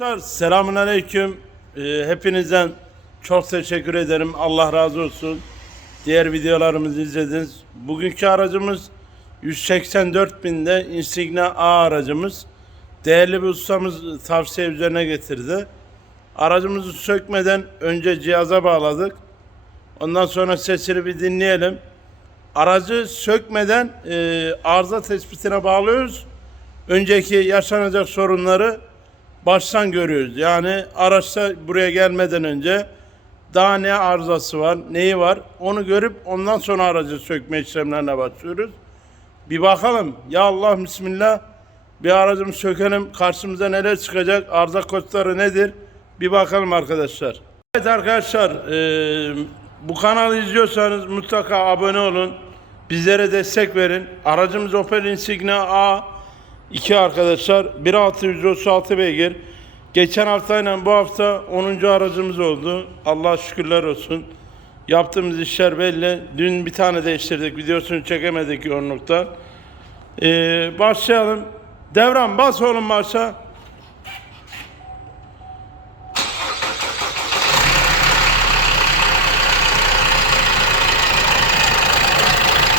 Arkadaşlar selamun aleyküm. Ee, hepinizden çok teşekkür ederim. Allah razı olsun. Diğer videolarımızı izlediniz. Bugünkü aracımız 184 binde Insignia A aracımız. Değerli bir ustamız tavsiye üzerine getirdi. Aracımızı sökmeden önce cihaza bağladık. Ondan sonra sesini bir dinleyelim. Aracı sökmeden e, arıza tespitine bağlıyoruz. Önceki yaşanacak sorunları baştan görüyoruz. Yani araçta buraya gelmeden önce daha ne arızası var, neyi var onu görüp ondan sonra aracı sökme işlemlerine başlıyoruz. Bir bakalım. Ya Allah Bismillah. Bir aracımı sökelim. Karşımıza neler çıkacak? Arıza kodları nedir? Bir bakalım arkadaşlar. Evet arkadaşlar. eee, bu kanalı izliyorsanız mutlaka abone olun. Bizlere destek verin. Aracımız Opel Insignia A 2 arkadaşlar. 1636 beygir. Geçen haftayla bu hafta 10. aracımız oldu. Allah şükürler olsun. Yaptığımız işler belli. Dün bir tane değiştirdik. Videosunu çekemedik yoğunluktan. Ee, başlayalım. Devran bas oğlum marşa.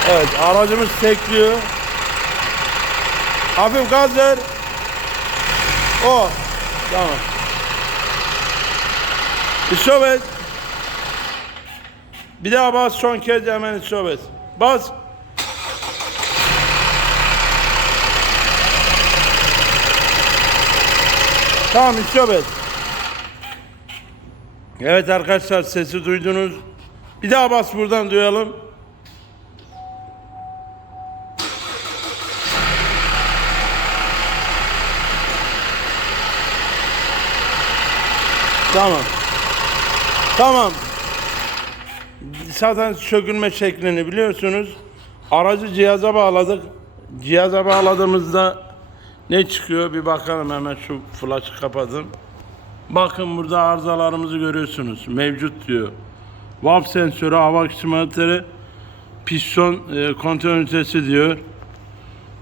Evet aracımız tekliyor. Hafif gaz ver. O. Tamam. İsobet. Bir daha bas son kez hemen isobet. Bas. Tamam isobet. Evet arkadaşlar sesi duydunuz. Bir daha bas buradan duyalım. Tamam. Tamam. Zaten sökülme şeklini biliyorsunuz. Aracı cihaza bağladık. Cihaza bağladığımızda ne çıkıyor bir bakalım hemen şu flaşı kapadım. Bakın burada arızalarımızı görüyorsunuz. Mevcut diyor. Valve sensörü, hava akışmatörü, piston e, kontrol ünitesi diyor.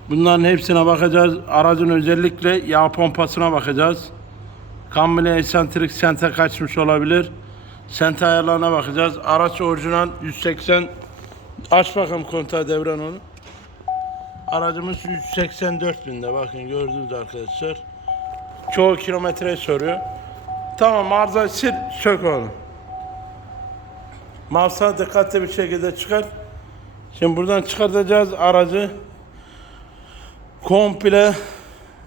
Bunların hepsine bakacağız. Aracın özellikle yağ pompasına bakacağız. Kambile eksantrik sente kaçmış olabilir. Sente ayarlarına bakacağız. Araç orijinal 180 aç bakalım kontağı devran onu. Aracımız 184 binde bakın gördünüz arkadaşlar. Çoğu kilometre soruyor. Tamam arıza sil sök onu. Mavsa dikkatli bir şekilde çıkar. Şimdi buradan çıkartacağız aracı. Komple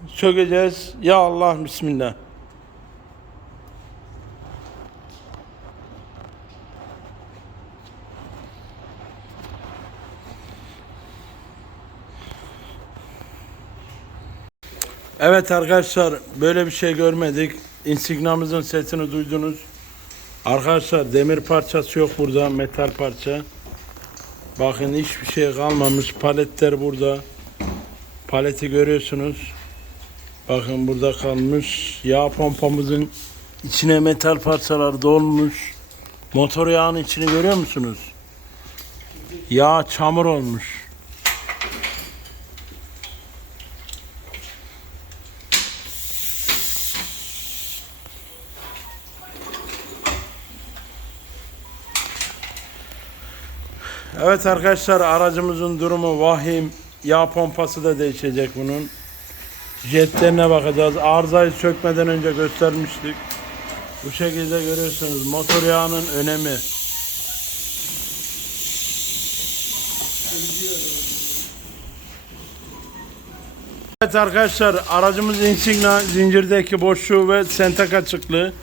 sökeceğiz. Ya Allah Bismillah. Evet arkadaşlar böyle bir şey görmedik. Insigna'mızın sesini duydunuz. Arkadaşlar demir parçası yok burada metal parça. Bakın hiçbir şey kalmamış. Paletler burada. Paleti görüyorsunuz. Bakın burada kalmış. Yağ pompamızın içine metal parçalar dolmuş. Motor yağının içini görüyor musunuz? Yağ çamur olmuş. Evet arkadaşlar aracımızın durumu vahim. Yağ pompası da değişecek bunun. Jetlerine bakacağız. Arızayı sökmeden önce göstermiştik. Bu şekilde görüyorsunuz motor yağının önemi. Evet arkadaşlar aracımız Insignia zincirdeki boşluğu ve sentek açıklığı.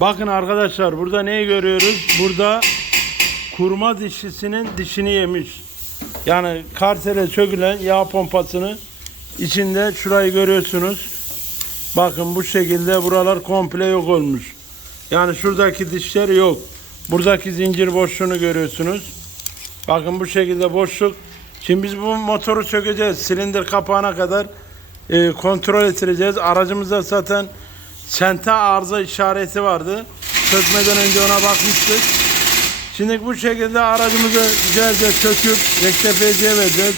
Bakın arkadaşlar burada neyi görüyoruz? Burada kurma dişisinin dişini yemiş. Yani kartele sökülen yağ pompasını içinde şurayı görüyorsunuz. Bakın bu şekilde buralar komple yok olmuş. Yani şuradaki dişler yok. Buradaki zincir boşluğunu görüyorsunuz. Bakın bu şekilde boşluk. Şimdi biz bu motoru sökeceğiz. Silindir kapağına kadar e, kontrol ettireceğiz. Aracımızda zaten sente arıza işareti vardı. Sökmeden önce ona bakmıştık. Şimdi bu şekilde aracımızı güzelce söküp rektifiyeciye vereceğiz.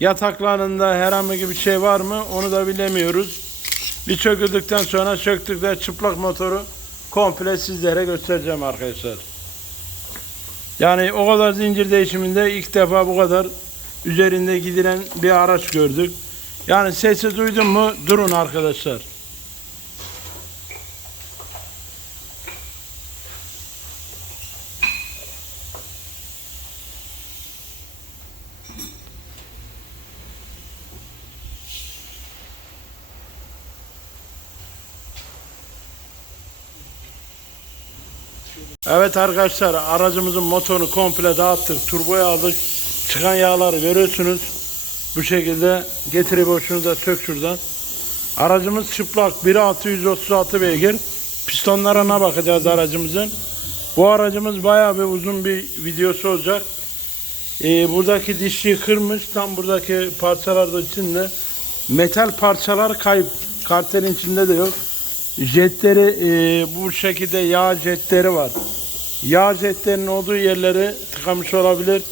Yataklarında herhangi bir şey var mı onu da bilemiyoruz. Bir söküldükten sonra söktükten çıplak motoru komple sizlere göstereceğim arkadaşlar. Yani o kadar zincir değişiminde ilk defa bu kadar üzerinde gidilen bir araç gördük. Yani sesi duydun mu durun arkadaşlar. Evet arkadaşlar aracımızın motorunu komple dağıttık. Turboyu aldık. Çıkan yağları görüyorsunuz. Bu şekilde getirip boşunu da sök şuradan. Aracımız çıplak 1.636 beygir. Pistonlarına bakacağız aracımızın. Bu aracımız bayağı bir uzun bir videosu olacak. Ee, buradaki dişliği kırmış. Tam buradaki parçalar da içinde. Metal parçalar kayıp. Kartelin içinde de yok. Jetleri e, bu şekilde yağ jetleri var. Yağ jetlerinin olduğu yerleri tıkamış olabilir.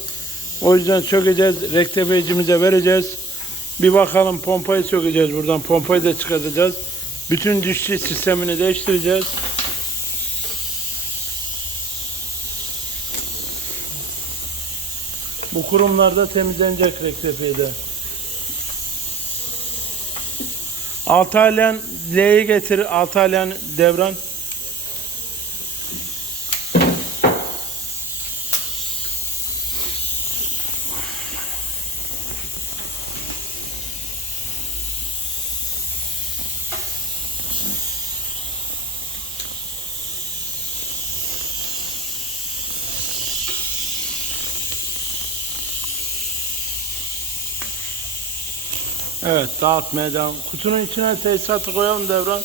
O yüzden sökeceğiz. Rektefecimize vereceğiz. Bir bakalım pompayı sökeceğiz buradan. Pompayı da çıkartacağız. Bütün dişli sistemini değiştireceğiz. Bu kurumlarda temizlenecek rektefeyde. Altalyan L'yi getir. Altalyan devran. Evet dağıtmaya devam. Kutunun içine tesisatı koyalım devran.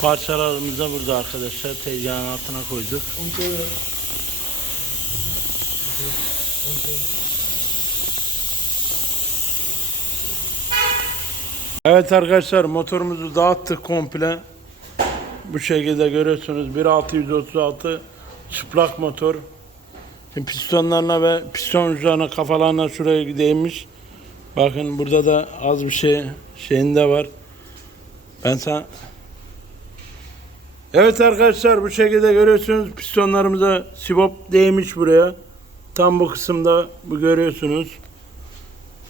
Parçalarımız da burada arkadaşlar. Tezgahın altına koyduk. Evet arkadaşlar motorumuzu dağıttık komple. Bu şekilde görüyorsunuz 1.636 çıplak motor. Pistonlarına ve piston uçlarına kafalarına şuraya değmiş. Bakın burada da az bir şey şeyinde var. Ben sana Evet arkadaşlar bu şekilde görüyorsunuz pistonlarımıza sibop değmiş buraya. Tam bu kısımda bu görüyorsunuz.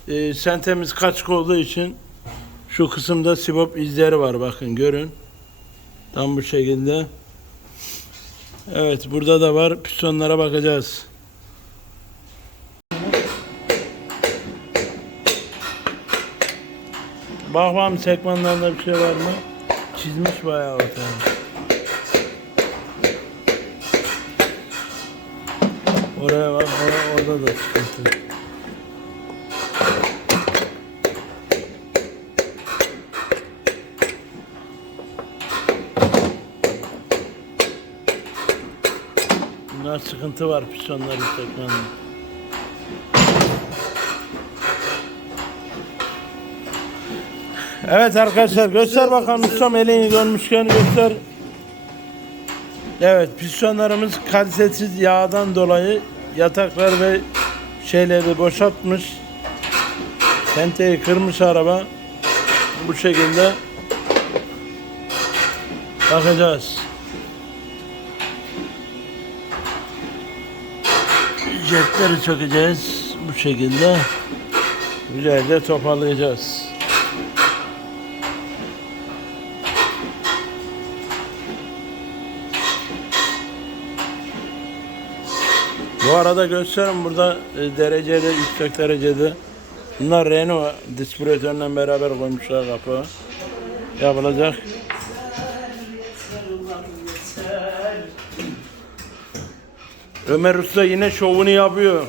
Ee, sentemiz kaçık olduğu için şu kısımda sibop izleri var bakın görün. Tam bu şekilde. Evet burada da var. Pistonlara bakacağız. Bak bakalım sekmanlarında bir şey var mı? Çizmiş bayağı ortaya. Oraya bak, oraya, orada da sıkıntı. Bunlar sıkıntı var pistonların sekmanında. Evet arkadaşlar göster bakalım ustam elini dönmüşken göster. Evet pistonlarımız kalitesiz yağdan dolayı yataklar ve şeyleri boşaltmış. Senteyi kırmış araba. Bu şekilde bakacağız. Jetleri sökeceğiz bu şekilde. Güzelce toparlayacağız. Bu arada gösterin burada e, derecede, yüksek derecede. Bunlar Renault distribütörle beraber koymuşlar kapı. Yapılacak. Ömer Usta yine şovunu yapıyor.